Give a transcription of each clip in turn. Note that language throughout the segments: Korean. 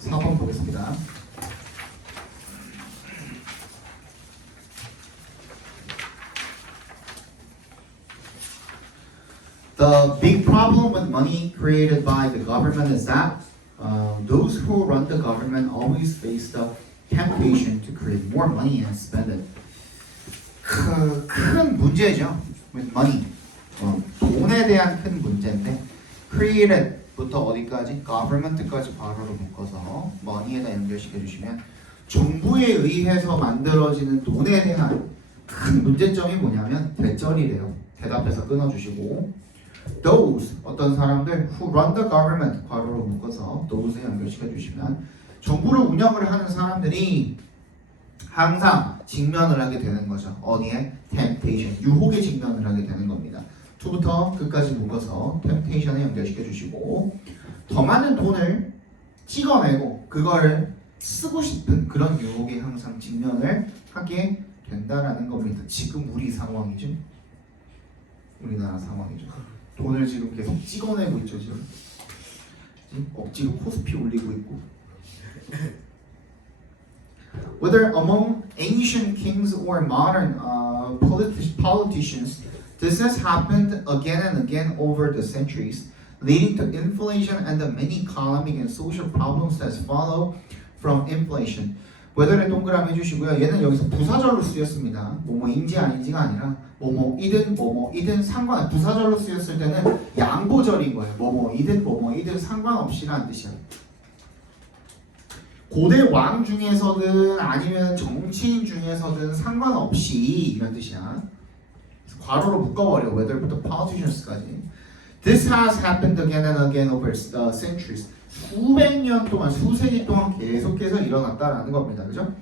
4번 보겠습니다. The big problem with money created by the government is that those who run the government always face the temptation to create more money and spend it. 큰 문제죠. With money. 돈에 대한 큰 문제인데 created부터 어디까지? government까지 바로로 묶어서 money에다 연결시켜 주시면 정부에 의해서 만들어지는 돈에 대한 큰 문제점이 뭐냐면 대절이래요. 대답해서 끊어주시고 those 어떤 사람들 who run the government 괄호로 묶어서 those에 연결시켜 주시면 정부를 운영을 하는 사람들이 항상 직면을 하게 되는 거죠. 어디에? temptation 유혹에 직면을 하게 되는 겁니다. to부터 끝까지 묶어서 temptation에 연결시켜 주시고 더 많은 돈을 찍어내고 그거를 쓰고 싶은 그런 유혹에 항상 직면을 하게 된다라는 겁니다. 지금 우리 상황이죠. 우리나라 상황이죠. 돈을 지금 계속 찍어내고 있죠. 지금 억지로 코스피 올리고 있고. Whether among ancient kings or modern politicians, this has happened again and again over the centuries, leading to inflation and the many economic and social problems that follow from inflation. whether에 동그라미 해주시고요. 얘는 여기서 부사절로 쓰였습니다. 뭐뭐인지 아닌지가 아니라 뭐뭐이든 뭐뭐이든 상관 부사절로 쓰였을 때는 양보절인 거예요. 뭐뭐이든 상관없이라는 뜻이야. 고대 왕 중에서든 아니면 정치인 중에서든 상관없이 이런 뜻이야. 괄호로 묶어버려. whether부터 politicians까지. This has happened again and again over the centuries. 수백 년 동안, 수세기 동안 계속해서 일어났다라는 겁니다. 그죠?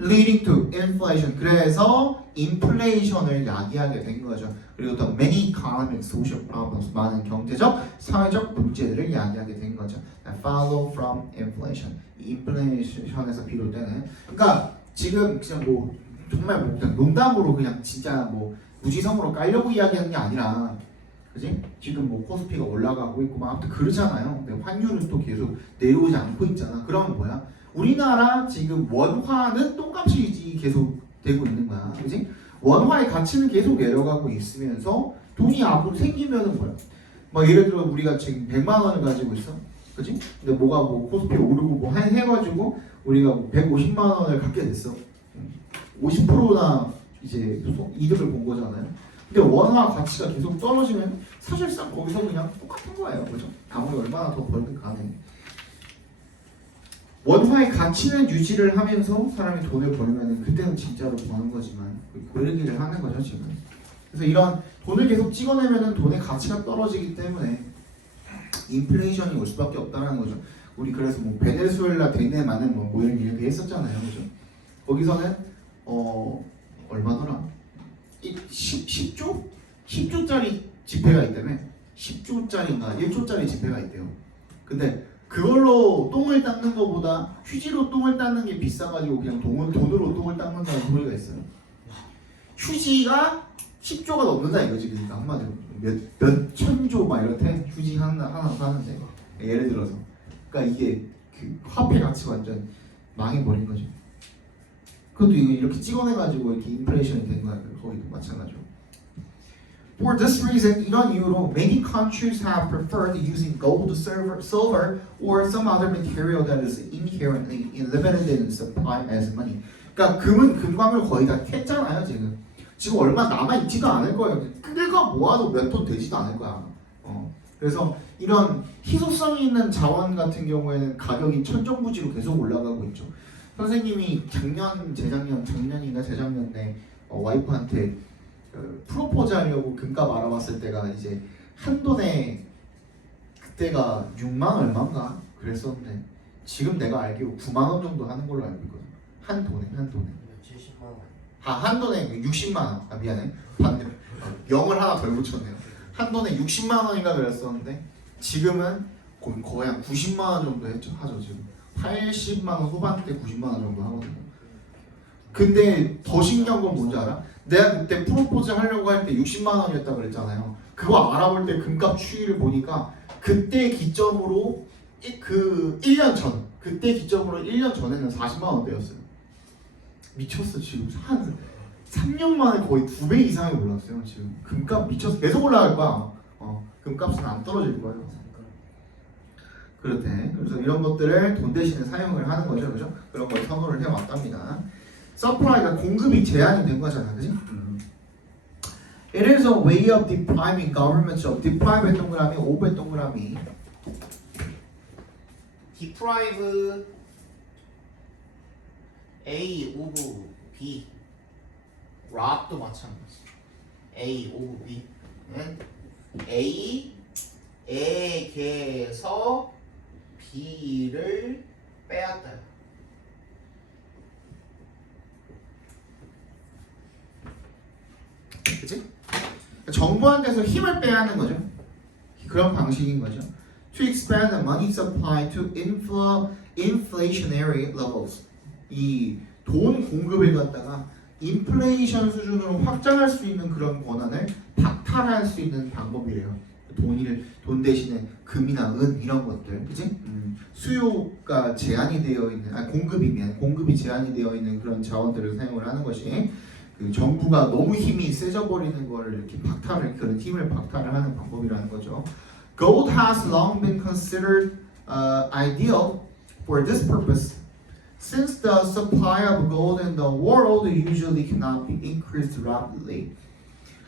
Leading to inflation. 그래서 인플레이션을 야기하게 된 거죠. 그리고 또 many economic, social problems. 많은 경제적, 사회적 문제들을 야기하게 된 거죠. That follow from inflation. 이 인플레이션에서 비롯되는. 그러니까 지금 그냥 뭐 정말 뭐 그냥 농담으로 그냥 진짜 뭐 무지성으로 깔려고 이야기하는 게 아니라 그지? 지금 뭐 코스피가 올라가고 있고 막 아무튼 그러잖아요. 근데 환율은 또 계속 내려오지 않고 있잖아. 그러면 뭐야? 우리나라 지금 원화는 똥값이 계속 되고 있는 거야. 그지? 원화의 가치는 계속 내려가고 있으면서 돈이 앞으로 생기면은 뭐야? 막 예를 들어 우리가 지금 100만 원을 가지고 있어. 그지? 근데 뭐가 뭐 코스피 오르고 뭐 해가지고 우리가 뭐 150만 원을 갖게 됐어. 50%나 이제 이득을 본 거잖아요. 근데 원화 가치가 계속 떨어지면 사실상 거기서 그냥 똑같은 거예요. 그죠? 아무리 얼마나 더 벌든 간에. 원화의 가치는 유지를 하면서 사람이 돈을 벌면 그때는 진짜로 버는 거지만 그 얘기를 하는 거죠 지금. 그래서 이런 돈을 계속 찍어내면 돈의 가치가 떨어지기 때문에 인플레이션이 올 수밖에 없다는 거죠. 우리 그래서 뭐 베네수엘라 되네마는 뭐 이런 얘기 했었잖아요. 그죠? 거기서는 얼마더라? 10조? 10조짜리 지폐가 있다며? 10조짜리인가 1조짜리 지폐가 있대요. 근데 그걸로 똥을 닦는 것보다 휴지로 똥을 닦는 게 비싸가지고 그냥 돈으로 똥을 닦는다는 소리가 있어요. 휴지가 10조가 넘는다 이거지. 그러니까 한마디로 몇 천조 막 이렇대. 휴지 하나 사는데 예를 들어서 그러니까 이게 그 화폐 가치가 완전 망해버린 거죠. 그것도 이렇게 찍어내가지고 이렇게 인플레이션이 된 거야. 거기도 마찬가지로. For this reason, 이런 이유로 many countries have preferred using gold, silver, or some other material that is inherently limited in supply as money. 그러니까 금광을 거의 다 캤잖아요 지금. 지금 얼마 남아 있지도 않을 거예요. 긁어 모아도 몇 돈 되지도 않을 거야. 그래서 이런 희소성이 있는 자원 같은 경우에는 가격이 천정부지로 계속 올라가고 있죠. 선생님이 작년인가 재작년에 와이프한테 프로포즈 하려고 금값 알아봤을 때가 이제 한 돈에 그때가 6만 얼마인가 그랬었는데 지금 내가 알기로 9만 원 정도 하는 걸로 알고 있거든. 한 돈에 70만 원. 한 돈에 60만 원. 미안해. 반대. 0을 하나 덜 붙였네요. 한 돈에 60만 원인가 그랬었는데 지금은 거의 한 90만 원 정도 하죠 지금. 80만 원 후반대 90만 원 정도 하거든요. 근데 더 신기한 건 뭔지 알아? 내가 그때 프로포즈 하려고 할 때 60만 원이었다 그랬잖아요. 그거 알아볼 때 금값 추이를 보니까 그때 기점으로 그 1년 전 그때 기점으로 1년 전에는 40만 원대였어요. 미쳤어. 지금 한 3년 만에 거의 2배 이상이 올랐어요. 지금 금값 미쳤어. 계속 올라갈 거야. 금값은 안 떨어질 거예요. 그렇대. 그래서 이런 것들을 돈 대신에 사용을 하는 거죠, 그죠? 그런 걸 선호를 해왔답니다. 서플라이가 공급이 제한이 된 거잖아, 그지? It is a way of depriving governments of deprive 동그라미, over 동그라미. deprive A over B. rob도 마찬가지. A over B. A에게서 B를 빼앗아요. 그치? 정부한테서 힘을 빼앗는 거죠. 그런 방식인 거죠. To expand the money supply to inflationary levels. 이 돈 공급을 갖다가 인플레이션 수준으로 확장할 수 있는 그런 권한을 박탈할 수 있는 방법이래요. 돈 대신에 금이나 은 이런 것들, 그지? 수요가 제한이 되어 있는, 공급이 제한이 되어 있는 그런 자원들을 사용을 하는 것이 그 정부가 너무 힘이 세져 버리는 거를 이렇게 그런 힘을 박탈을 하는 방법이라는 거죠. Gold has long been considered ideal for this purpose, since the supply of gold in the world usually cannot be increased rapidly.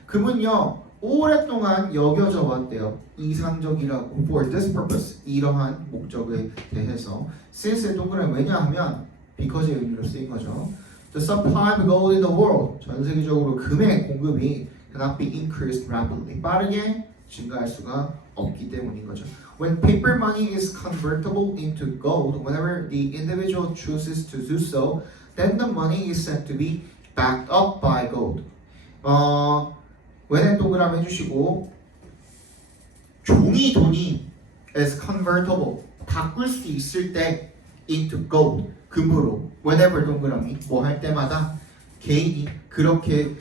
금은요 오랫동안 여겨져 왔대요. 이상적이라고 for this purpose 이러한 목적에 대해서 since의 동그라미 왜냐하면 because의 의미로 쓰인 거죠. The supply of gold in the world 전 세계적으로 금의 공급이 cannot be increased rapidly 빠르게 증가할 수가 없기 때문인 거죠. When paper money is convertible into gold, whenever the individual chooses to do so, then the money is said to be backed up by gold. when의 동그라미 해주시고 종이 돈이 is convertible 바꿀 수 있을 때 into gold 금으로 whenever 동그라미 뭐 할 때마다 개인이 그렇게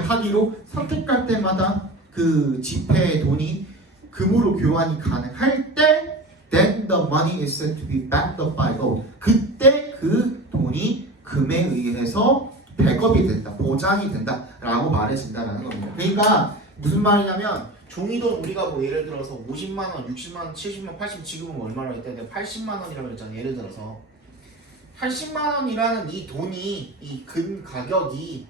하기로 선택할 때마다 그 지폐의 돈이 금으로 교환이 가능할 때 then the money is said to be backed up by gold 그때 그 돈이 금에 의해서 백업이 된다, 보장이 된다라고 말해진다라는 겁니다. 그러니까 무슨 말이냐면 종이돈 우리가 뭐 예를 들어서 50만 원, 60만 원, 70만 원, 80 지금은 얼마나 했대? 내가 80만 원이라고 했잖아. 예를 들어서 80만 원이라는 이 돈이 이 금 가격이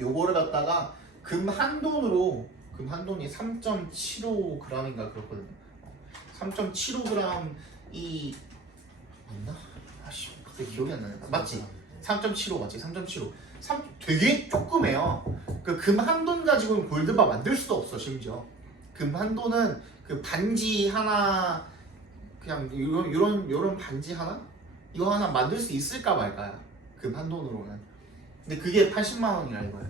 요거를 갖다가 금 한 돈이 3.75g인가 그렇거든요. 3.75g이 맞나? 아씨, 갑자기 기억이 안 나네. 맞지? 3.75 맞지? 3.75. 되게 조그매요. 그 금 한 돈 가지고는 골드바 만들 수도 없어. 심지어 금 한 돈은 그 반지 하나 그냥 요런 반지 하나 이거 하나 만들 수 있을까 말까야. 금 한 돈으로는. 근데 그게 80만 원이라 이거예요.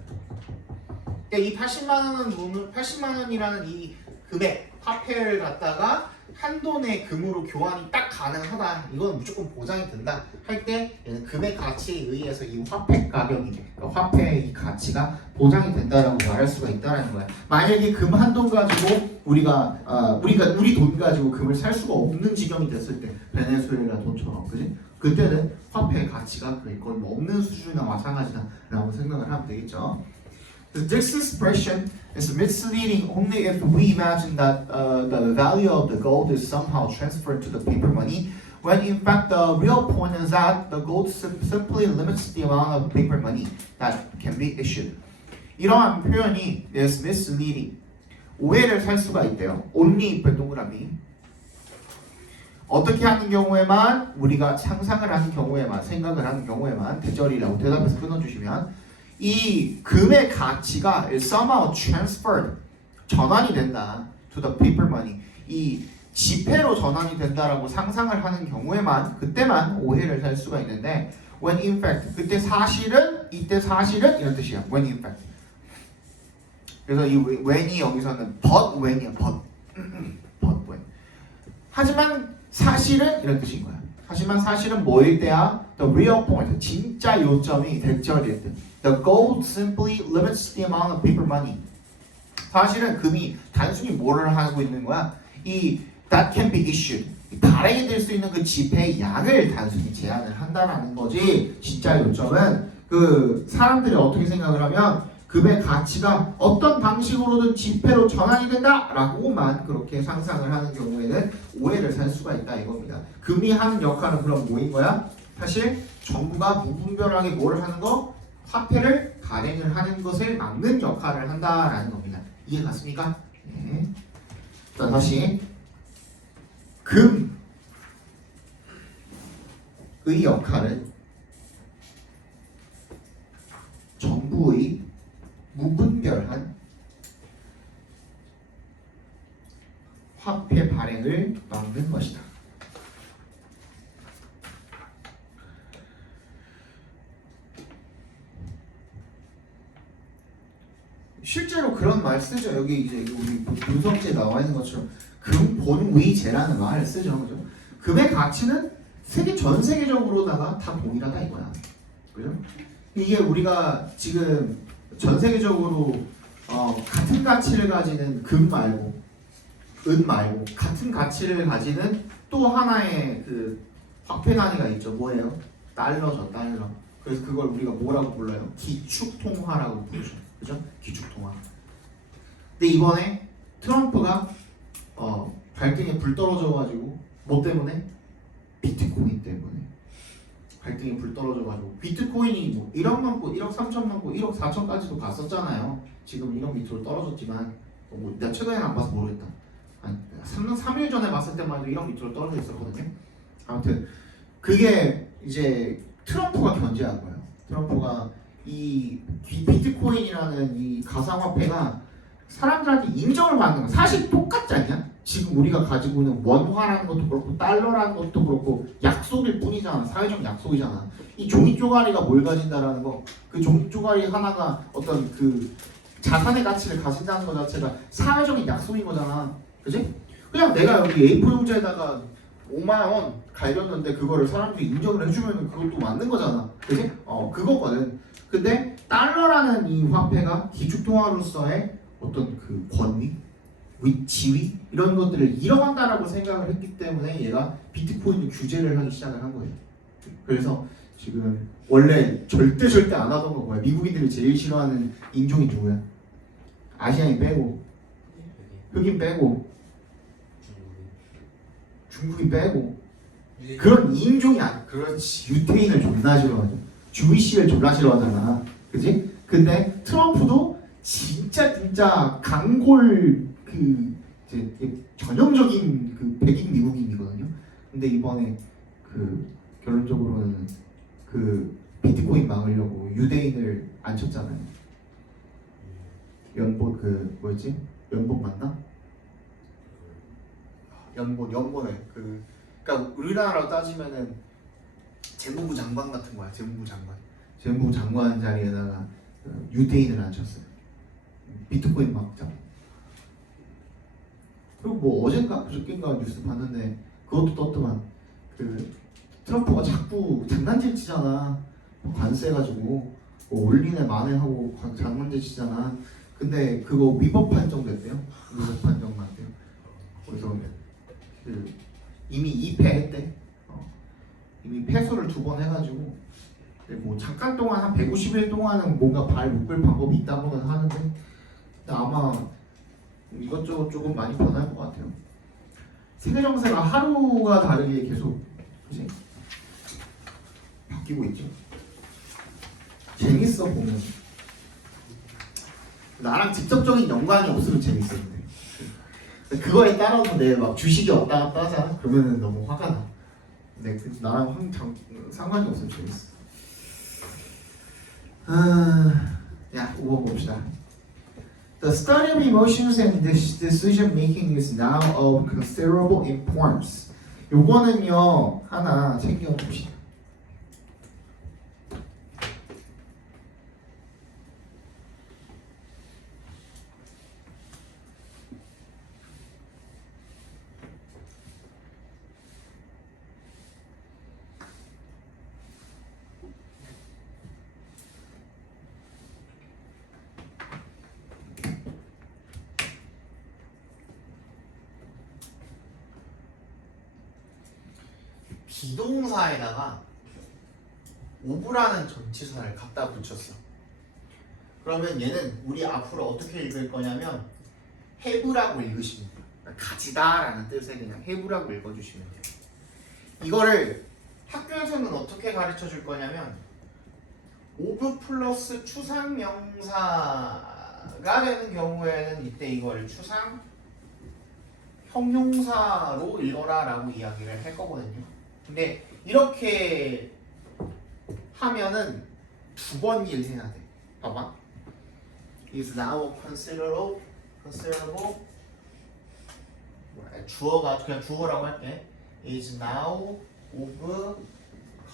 그러니까 이 80만 원이라는 이 금액 화폐를 갖다가 한 돈의 금으로 교환이 딱 가능하다. 이건 무조건 보장이 된다. 할 때 얘는 금의 가치에 의해서 이 화폐 가격이, 화폐의 이 가치가 보장이 된다라고 말할 수가 있다라는 거야. 만약에 금 한 돈 가지고 우리 돈 가지고 금을 살 수가 없는 지경이 됐을 때, 베네수엘라 돈처럼, 그지? 그때는 화폐의 가치가 거의 뭐 없는 수준이나 마찬가지다라고 생각을 하면 되겠죠. This expression is misleading only if we imagine that the value of the gold is somehow transferred to the paper money, when in fact the real point is that the gold simply limits the amount of paper money that can be issued. 이러한 표현이 is misleading. 오해를 살 수가 있대요. only if 동그라미. 어떻게 하는 경우에만 우리가 상상을 하는 경우에만 생각을 하는 경우에만 대절이라고 대답해서 끊어주시면 이 금의 가치가 somehow transferred 전환이 된다 to the paper money 이 지폐로 전환이 된다라고 상상을 하는 경우에만 그때만 오해를 살 수가 있는데 when in fact 이때 사실은 이런 뜻이야 when in fact 그래서 이 when이 여기서는 but when이야 but when 하지만 사실은 이런 뜻인 거야. 하지만 사실은 뭐일 때야? The real point, 진짜 요점이 대절일 때. The gold simply limits the amount of paper money. 사실은 금이 단순히 뭐를 하고 있는 거야? 이 that can be issued 발행이 될 수 있는 그 지폐의 양을 단순히 제한을 한다라는 거지. 진짜 요점은 그 사람들이 어떻게 생각을 하면 금의 가치가 어떤 방식으로든 지폐로 전환이 된다라고만 그렇게 상상을 하는 경우에는 오해를 살 수가 있다 이겁니다. 금이 하는 역할은 그럼 뭐인 거야? 사실 정부가 무분별하게 뭐를 하는 거? 화폐를 발행을 하는 것을 막는 역할을 한다라는 겁니다. 이해 갔습니까? 네. 자, 다시 금의 역할은 정부의 무분별한 화폐 발행을 막는 것이다. 실제로 그런 말 쓰죠. 여기 이제 우리 분석지에 나와 있는 것처럼 금본위제라는 말을 쓰죠. 그죠? 금의 가치는 전 세계적으로다가 다 동일하다 이거야. 그죠? 이게 우리가 지금 전 세계적으로 같은 가치를 가지는 금 말고 은 말고 같은 가치를 가지는 또 하나의 그 화폐 단위가 있죠. 뭐예요? 달러죠, 달러. 그래서 그걸 우리가 뭐라고 불러요? 기축통화라고 부르죠. 그죠? 기축통화. 근데 이번에 트럼프가 발등에 불 떨어져가지고 뭐 때문에? 비트코인 때문에 발등에 불 떨어져가지고 비트코인이 뭐 1억 넘고 1억 3천 넘고 1억 4천까지도 갔었잖아요. 지금 1억 밑으로 떨어졌지만 내가 최근에는 안 봐서 모르겠다. 한 3일 전에 봤을 때만 해도 1억 밑으로 떨어져 있었거든요. 아무튼 그게 이제 트럼프가 견제한 거예요. 트럼프가 이 비트코인이라는 이 가상화폐가 사람들한테 인정을 받는 거 사실 똑같지 않냐? 지금 우리가 가지고 있는 원화라는 것도 그렇고 달러라는 것도 그렇고 약속일 뿐이잖아. 사회적 약속이잖아. 이 종이 쪼가리가 뭘 가진다라는 거, 그 종이 쪼가리 하나가 어떤 그 자산의 가치를 가진다는 것 자체가 사회적인 약속인 거잖아. 그지? 그냥 내가 여기 A4 용지에다가 5만 원 갈겼는데 그거를 사람들이 인정을 해주면 그것도 맞는 거잖아. 그지? 그거거든. 근데 달러라는 이 화폐가 기축통화로서의 어떤 그 권위, 지위 이런 것들을 잃어간다라고 생각을 했기 때문에 얘가 비트코인을 규제를 하기 시작을 한 거예요. 그래서 지금 원래 절대 안 하던 거 뭐야? 미국인들이 제일 싫어하는 인종이 누구야? 아시아인 빼고, 흑인 빼고, 중국인 빼고 그런 인종이 아니. 그렇지. 유태인을 존나 싫어하죠. 주위시를 존나 싫어하잖아. 그지? 근데 트럼프도 진짜 강골 그 이제 전형적인 그 백인 미국인이거든요. 근데 이번에 그 결론적으로는 그 비트코인 막으려고 유대인을 안 쳤잖아요. 연본 그 뭐였지? 연본 맞나? 연본에 그러니까 우리나라로 따지면은 재무부 장관 같은 거야. 재무부 장관 자리에다가 유대인을 앉혔어요. 비트코인 막자. 그리고 뭐 어젠가 그저께인가 뉴스 봤는데 그것도 떴더만 그 트럼프가 자꾸 장난질 치잖아. 관세 가지고 뭐 올리네 마네 하고 장난질 치잖아. 근데 그거 위법 판정됐대요. 위법 판정났대요. 그래서 그 이미 2패했대. 이미 패소를 2번 해가지고 뭐 잠깐 동안 한 150일 동안은 뭔가 발 묶을 방법이 있다고는 하는데 근데 아마 이것저것 조금 많이 변할 것 같아요. 세계 정세가 하루가 다르게 계속 이제 바뀌고 있죠. 재밌어 보면. 나랑 직접적인 연관이 없으면 재밌었는데 그거에 따라서 내 막 주식이 왔다 갔다 하잖아. 그러면 너무 화가 나. 근데 나랑 상관이 없으면 재밌어. 야, 5번 봅시다. The study of emotions and decision making is now of considerable importance. 요거는요 하나 챙겨 봅시다. 비동사에다가 ove라는 전치사를 갖다 붙였어. 그러면 얘는 우리 앞으로 어떻게 읽을 거냐면 have라고 읽으시면 돼요. 그러니까 가지다라는 뜻의 그냥 have라고 읽어주시면 돼요. 이거를 학교에서는 어떻게 가르쳐 줄 거냐면 of 플러스 추상명사가 되는 경우에는 이때 이걸 추상 형용사로 읽어라 라고 이야기를 할 거거든요. 근데 이렇게 하면은 두 번 일해야 돼. 봐봐. is now considerable 주어가 그냥 주어라고 할게. is now of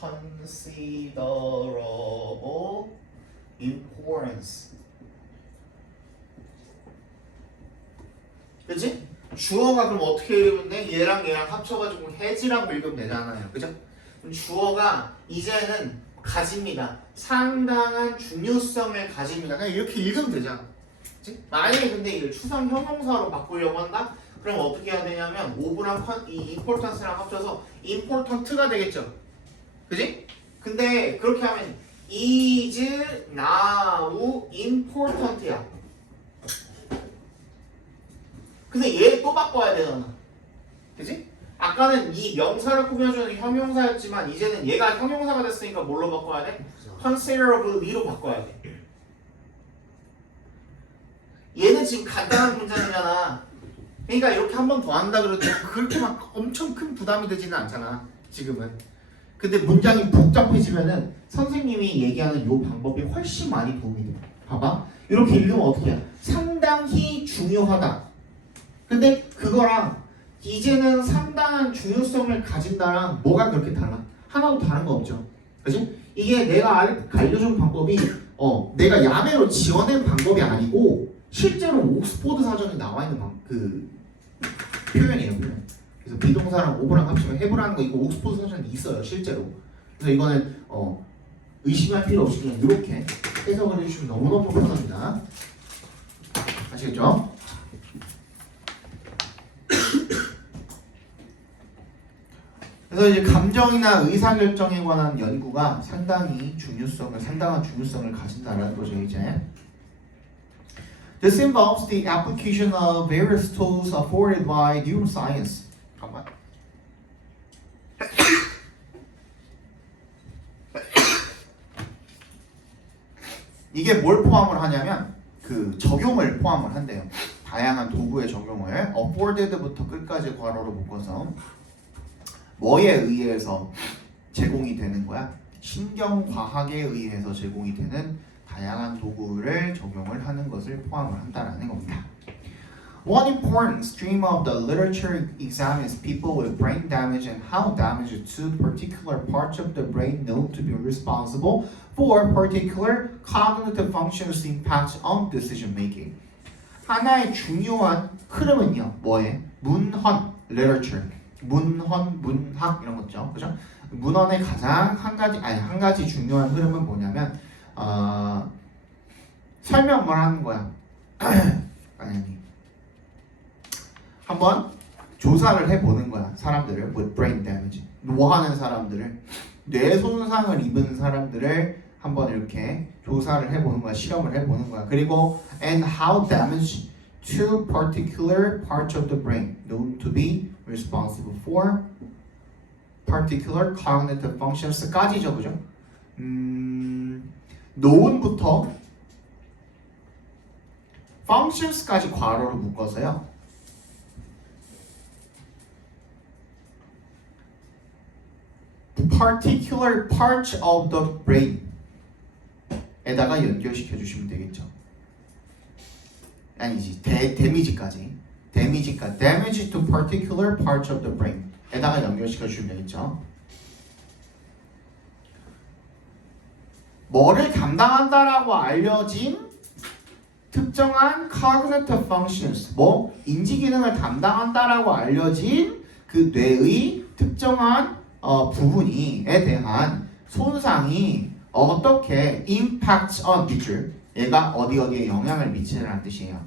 considerable importance. 그치? 주어가 그럼 어떻게 읽으면 돼? 얘랑 얘랑 합쳐가지고 has라고 읽으면 되잖아요. 그죠? 그럼 주어가 이제는 가집니다. 상당한 중요성을 가집니다. 그냥 이렇게 읽으면 되잖아. 그치? 만약에 근데 이걸 추상 형용사로 바꾸려고 한다? 그럼 어떻게 해야 되냐면 of랑 이 importance랑 합쳐서 important가 되겠죠. 그지? 근데 그렇게 하면 is now important야. 근데 얘 또 바꿔야 되잖아. 그지? 아까는 이 명사를 꾸며주는 형용사였지만 이제는 얘가 형용사가 됐으니까 뭘로 바꿔야 돼? considerably로 바꿔야 돼. 얘는 지금 간단한 문장이잖아. 그러니까 이렇게 한 번 더 한다 그래도 그렇게 막 엄청 큰 부담이 되지는 않잖아. 지금은. 근데 문장이 복잡해지면은 선생님이 얘기하는 이 방법이 훨씬 많이 도움이 돼. 봐봐. 이렇게 읽으면 어떻게 해? 상당히 중요하다. 근데 그거랑 이제는 상당한 중요성을 가진다랑 뭐가 그렇게 달라? 하나도 다른 거 없죠. 그치? 이게 내가 알려준 방법이 내가 야매로 지어낸 방법이 아니고 실제로 옥스포드 사전에 나와 있는 그 표현이에요. 표현. 그래서 비동사랑 오브랑 합치면 해부라는 거 이거 옥스포드 사전에 있어요. 실제로. 그래서 이거는 의심할 필요 없이 그냥 이렇게 해석을 해주시면 너무너무 편합니다. 아시겠죠? 그래서 이제 감정이나 의사결정에 관한 연구가 상당한 중요성을 가진다라는 거죠. 이제 This involves the application of various tools afforded by neuroscience. 잠깐만. 이게 뭘 포함을 하냐면 그 적용을 포함을 한대요. 다양한 도구의 적용을 afforded부터 끝까지 괄호로 묶어서 뭐에 의해서 제공이 되는 거야? 신경과학에 의해서 제공이 되는 다양한 도구를 적용을 하는 것을 포함을 한다라는 겁니다. One important stream of the literature examines people with brain damage and how damage to particular parts of the brain known to be responsible for particular cognitive functions impact on decision making. 하나의 중요한 흐름은요, 뭐에? 문헌, literature. 문헌, 문학 이런 거죠, 그죠? 문헌의 가장 한 가지 중요한 흐름은 뭐냐면 설명을 하는 거야. 아니 한번 조사를 해보는 거야. 사람들을 with brain damage 노하는 사람들을 뇌 손상을 입은 사람들을 한번 이렇게 조사를 해보는 거야. 실험을 해보는 거야. 그리고 and how damage to particular parts of the brain known to be responsible for particular cognitive functions까지죠, 그죠? known부터 functions까지 괄호로 묶어서요. particular parts of the brain 에다가 연결시켜 주시면 되겠죠. 아니지, 데미지까지 damage to particular parts of the brain 에다가 연결시켜 주시면 되겠죠. 뭐를 담당한다라고 알려진 특정한 cognitive functions, 뭐 인지 기능을 담당한다라고 알려진 그 뇌의 특정한 부분에 대한 손상이 어떻게 impacts on 밑줄, 얘가 어디에 영향을 미치는 뜻이에요.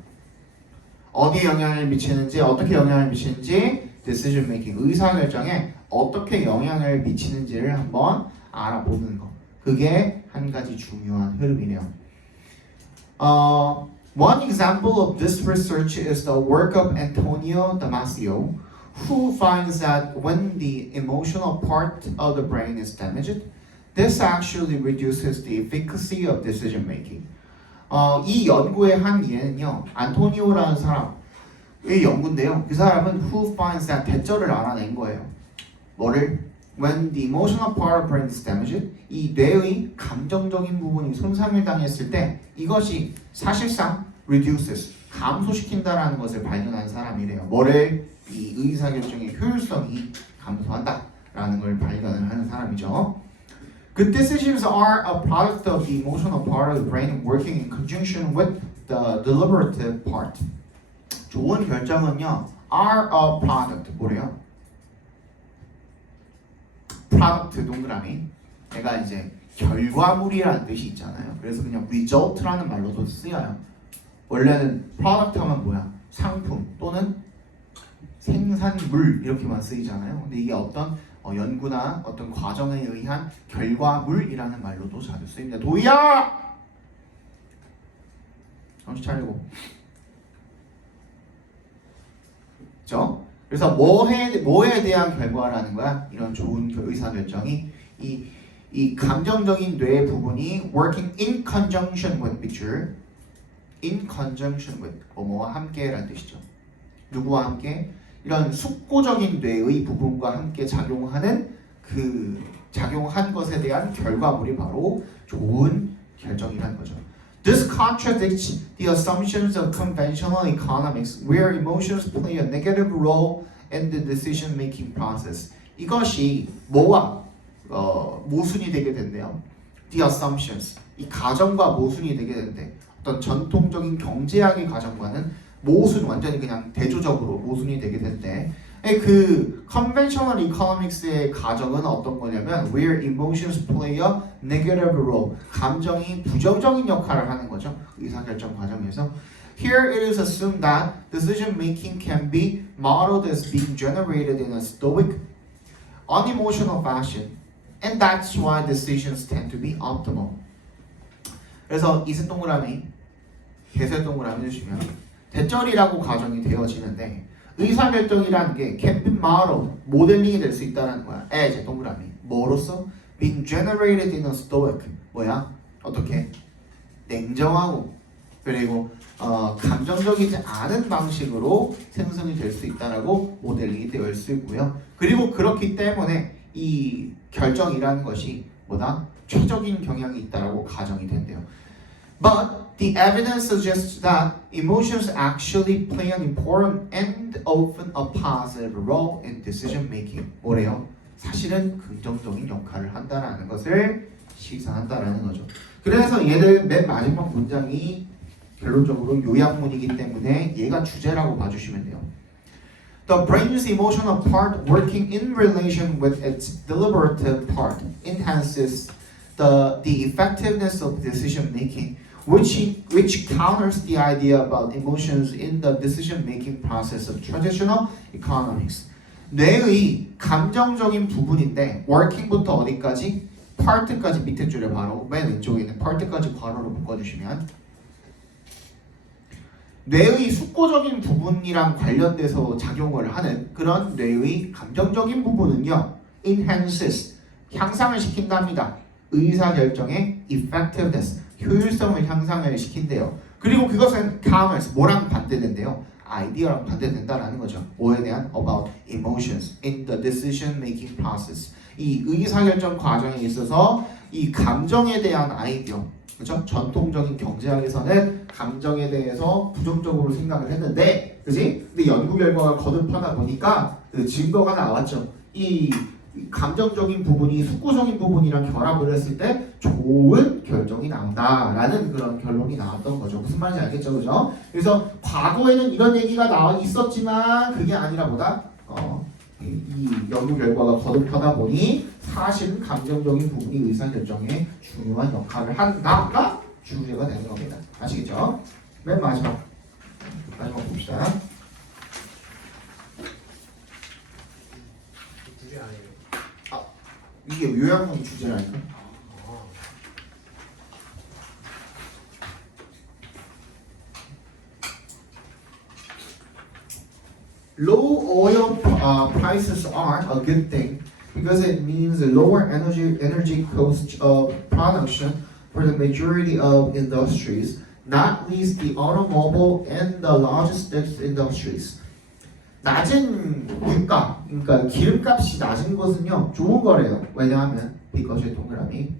어디에 영향을 미치는지, 어떻게 영향을 미치는지 decision making, 의사결정에 어떻게 영향을 미치는지를 한번 알아보는 거. 그게 한 가지 중요한 흐름이네요. One example of this research is the work of Antonio Damasio, who finds that when the emotional part of the brain is damaged, this actually reduces the efficacy of decision making. 이 연구의 한 예는요, 안토니오라는 사람의 연구인데요. 그 사람은 who finds that 대절을 알아낸 거예요. 뭐를? When the emotional part of the brain is damaged, 이 뇌의 감정적인 부분이 손상을 당했을 때 이것이 사실상 reduces, 감소시킨다라는 것을 발견한 사람이래요. 뭐를? 이 의사결정의 효율성이 감소한다라는 걸 발견을 하는 사람이죠. Good decisions are a product of the emotional part of the brain working in conjunction with the deliberative part. 좋은 결정은요, are a product. 뭐래요? product 동그라미. 얘가 이제 결과물이라는 뜻이 있잖아요. 그래서 그냥 result라는 말로도 쓰여요. 원래는 product 하면 뭐야? 상품 또는 생산물 이렇게만 쓰이잖아요. 근데 이게 어떤 연구나 어떤 과정에 의한 결과물이라는 말로도 자주 쓰입니다. 도희야! 정신 차리고. 그렇죠? 그래서 뭐에 대한 결과라는 거야? 이런 좋은 의사결정이 이 감정적인 뇌 부분이 working in conjunction with picture, in conjunction with 뭐뭐와 함께라는 뜻이죠. 누구와 함께? 이런 숙고적인 뇌의 부분과 함께 작용하는 그 작용한 것에 대한 결과물이 바로 좋은 결정이라는 거죠. This contradicts the assumptions of conventional economics, where emotions play a negative role in the decision-making process. 이것이 뭐와 모순이 되게 된대요. The assumptions, 이 가정과 모순이 되게 된대. 어떤 전통적인 경제학의 가정과는 모순, 완전히 그냥 대조적으로 모순이 되게 된대. 그 conventional economics의 가정은 어떤 거냐면 where emotions play a negative role, 감정이 부정적인 역할을 하는 거죠. 의사결정 과정에서. Here it is assumed that decision making can be modeled as being generated in a stoic, unemotional fashion, and that's why decisions tend to be optimal. 그래서 이세 동그라미, 개세 동그라미 해주시면 대절이라고 가정이 되어지는데 의사결정이라는 게 can be modeled, 모델링이 될 수 있다는 거야. as 동그라미. 뭐로써? being generated in a stoic. 뭐야? 어떻게? 냉정하고 그리고 감정적이지 않은 방식으로 생성이 될 수 있다라고 모델링이 되어 수 있고요. 그리고 그렇기 때문에 이 결정이라는 것이 뭐다? 최적인 경향이 있다라고 가정이 된대요. But the evidence suggests that emotions actually play an important and often a positive role in decision making. 뭐래요? 사실은 긍정적인 역할을 한다라는 것을 시사한다라는 거죠. 그래서 얘들 맨 마지막 문장이 결론적으로 요약문이기 때문에 얘가 주제라고 봐주시면 돼요. The brain's emotional part working in relation with its deliberative part enhances the effectiveness of decision making, which counters the idea about emotions in the decision-making process of traditional economics. 뇌의 감정적인 부분인데 working부터 어디까지? part까지 밑에 줄에 바로 맨 왼쪽에 있는 part까지 괄호로 묶어주시면 뇌의 숙고적인 부분이랑 관련돼서 작용을 하는 그런 뇌의 감정적인 부분은요 enhances, 향상을 시킨답니다. 의사결정의 effectiveness, 효율성을 향상을 시킨대요. 그리고 그것은 counters, 뭐랑 반대된대요? 아이디어랑 반대된다라는 거죠. 뭐에 대한? About emotions in the decision-making process. 이 의사결정 과정에 있어서 이 감정에 대한 아이디어, 그렇죠? 전통적인 경제학에서는 감정에 대해서 부정적으로 생각을 했는데, 그지? 근데 연구 결과가 거듭하다 보니까 그 증거가 나왔죠. 이 감정적인 부분이 숙고적인 부분이랑 결합을 했을 때 좋은 결정이 나온다라는 그런 결론이 나왔던 거죠. 무슨 말인지 알겠죠, 그죠? 그래서 과거에는 이런 얘기가 나와 있었지만 그게 아니라 보다 이 연구 결과가 거듭하다 보니 사실은 감정적인 부분이 의사결정에 중요한 역할을 한다가 주제가 되는 겁니다. 아시겠죠? 맨 마지막 봅시다. 주제 아니에요? 이게 요약문이 주제라니까. Low oil prices are a good thing because it means a lower energy cost of production for the majority of industries, not least the automobile and the logistics industries. 낮은 물가, 그러니까 기름값이 낮은 것은요 좋은 거래요. 왜냐하면 because 동그라미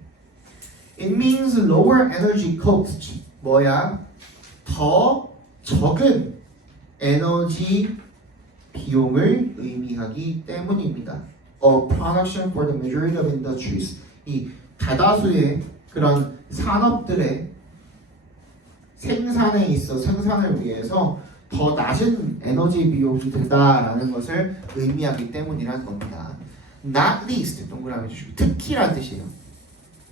it means lower energy cost. 뭐야? 더 적은 에너지 비용을 의미하기 때문입니다. Of production for the majority of industries. 이 다다수의 그런 산업들의 생산에 있어 생산을 위해서 더 낮은 에너지 비용이 든다라는 것을 의미하기 때문이라는 겁니다. Not least 동그라미 주시고 특히란 뜻이에요.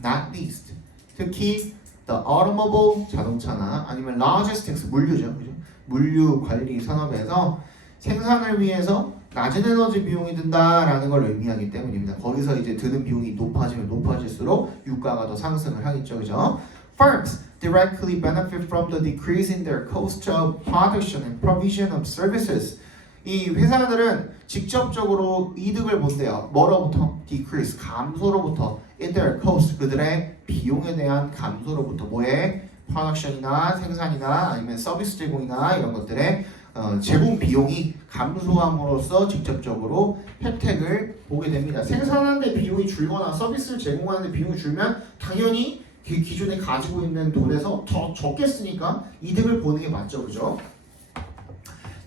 Not least 특히 the automobile 자동차나 아니면 logistics 물류죠, 그죠? 물류 관리 산업에서 생산을 위해서 낮은 에너지 비용이 든다라는 걸 의미하기 때문입니다. 거기서 이제 드는 비용이 높아지면 높아질수록 유가가 더 상승을 하겠죠, 그죠? Firms directly benefit from the decrease in their cost of production and provision of services. 이 회사들은 직접적으로 이득을 본대요. 뭐로부터? Decrease, 감소로부터. In their cost, 그들의 비용에 대한 감소로부터. 뭐에? production이나 생산이나 아니면 서비스 제공이나 이런 것들의 제공 비용이 감소함으로써 직접적으로 혜택을 보게 됩니다. 생산하는데 비용이 줄거나 서비스를 제공하는데 비용이 줄면 당연히 기존에 가지고 있는 돈에서 더 적게 쓰니까 이득을 보는 게 맞죠, 그죠?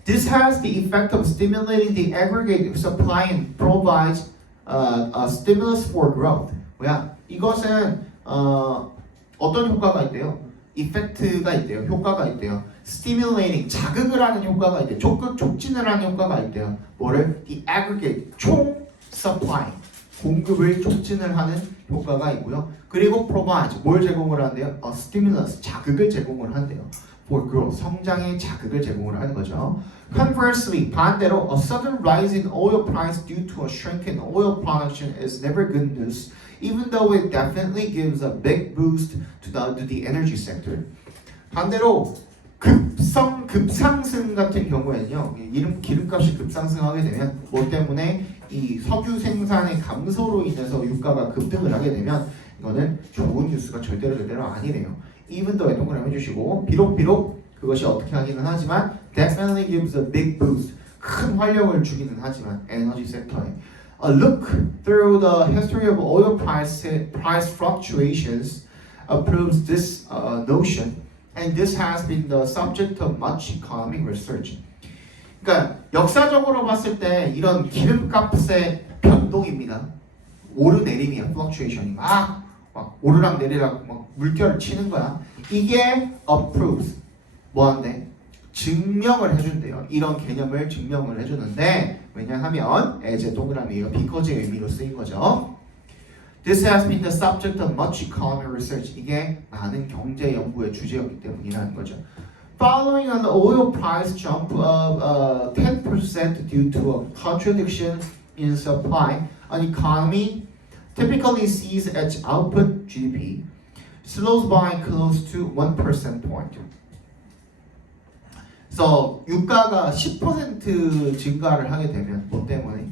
This has the effect of stimulating the aggregate supply and provides a stimulus for growth. 뭐야? 이것은 어떤 효과가 있대요? 이펙트가 있대요. 효과가 있대요. Stimulating, 자극을 하는 효과가 있대요. 촉진을 하는 효과가 있대요. 뭐를? The aggregate, 총 supply, 공급을 촉진을 하는 효과가 있고요. 그리고 provide, 뭘 제공을 한대요? A stimulus, 자극을 제공을 한대요. For growth, 성장의 자극을 제공을 하는 거죠. Conversely, 반대로 a sudden rise in oil price due to a shrink in oil production is never good news, even though it definitely gives a big boost to the energy sector. 반대로 급상승 같은 경우에는요, 기름값이 급상승하게 되면 뭐 때문에 이 석유 생산의 감소로 인해서 유가가 급등을 하게 되면 이거는 좋은 뉴스가 절대로 아니래요. Even though 동그라미 해주시고 비록 그것이 어떻게 하기는 하지만 definitely gives a big boost, 큰 활력을 주기는 하지만 에너지 섹터에 A look through the history of oil price fluctuations proves this notion, and this has been the subject of much economic research. 그러니까 역사적으로 봤을 때 이런 기름값의 변동입니다. 오르내림이야, fluctuation이 막 오르락 내리락 막 물결을 치는 거야. 이게 approves 뭐한데? 증명을 해준대요. 이런 개념을 증명을 해주는데 왜냐하면 as 동그라미예요. because의 의미로 쓰인 거죠. This has been the subject of much economic research. 이게 많은 경제 연구의 주제였기 때문이라는 거죠. Following an oil price jump of 10% due to a contradiction in supply, an economy typically sees its output GDP slows by close to 1% point. 그래서 유가가 10% 증가를 하게 되면 뭐 때문에?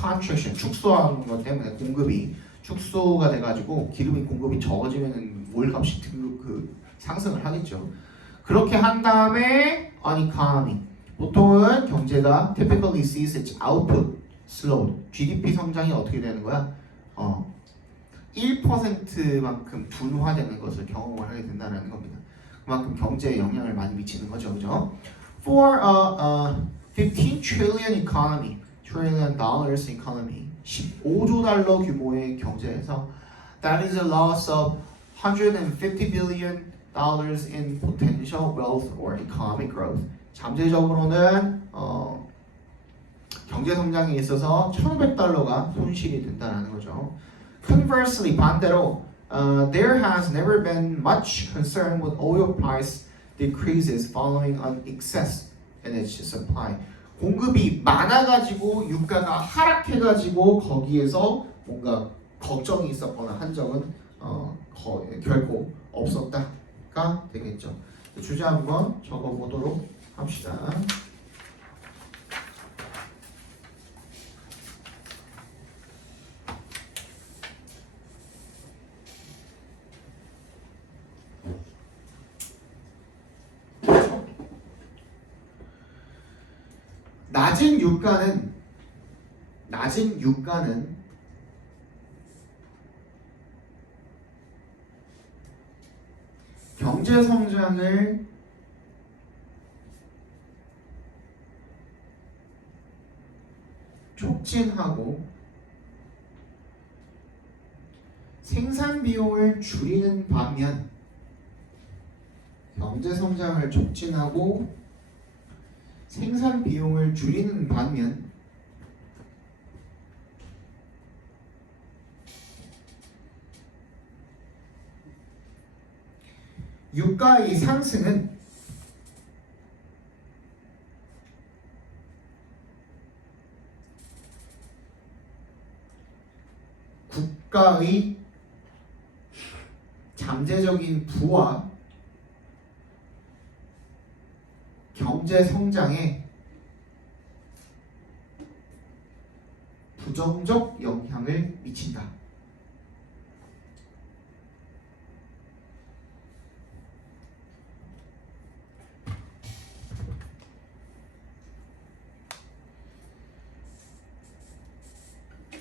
contraction, 축소하는 것 때문에 공급이 축소가 돼가지고 기름이 공급이 적어지면 오일값이 상승을 하겠죠. 그렇게 한 다음에 an economy, 보통은 경제가 typically sees its output slowed, GDP 성장이 어떻게 되는 거야? 1%만큼 둔화되는 것을 경험을 하게 된다는 겁니다. 그만큼 경제에 영향을 많이 미치는 거죠, 그죠? For a 15 trillion economy, trillion dollars economy, 15조 달러 규모의 경제에서 that is a loss of 150 billion dollars in potential wealth or economic growth. 잠재적으로는 경제 성장에 있어서 1,500달러가 손실이 된다는 거죠. Conversely, 반대로 there has never been much concern with oil price decreases following an excess in its supply. 공급이 많아가지고 유가가 하락해가지고 거기에서 뭔가 걱정이 있었거나 한 적은 결코 없었다가 되겠죠. 주제 한번 적어보도록 합시다. 낮은 유가는 경제 성장을 촉진하고 생산 비용을 줄이는 반면 경제 성장을 촉진하고 생산 비용을 줄이는 반면 유가의 상승은 국가의 잠재적인 부와 경제 성장에 부정적 영향을 미친다.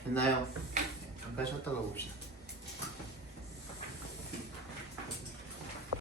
됐나요? 잠깐 쉬었다가 봅시다.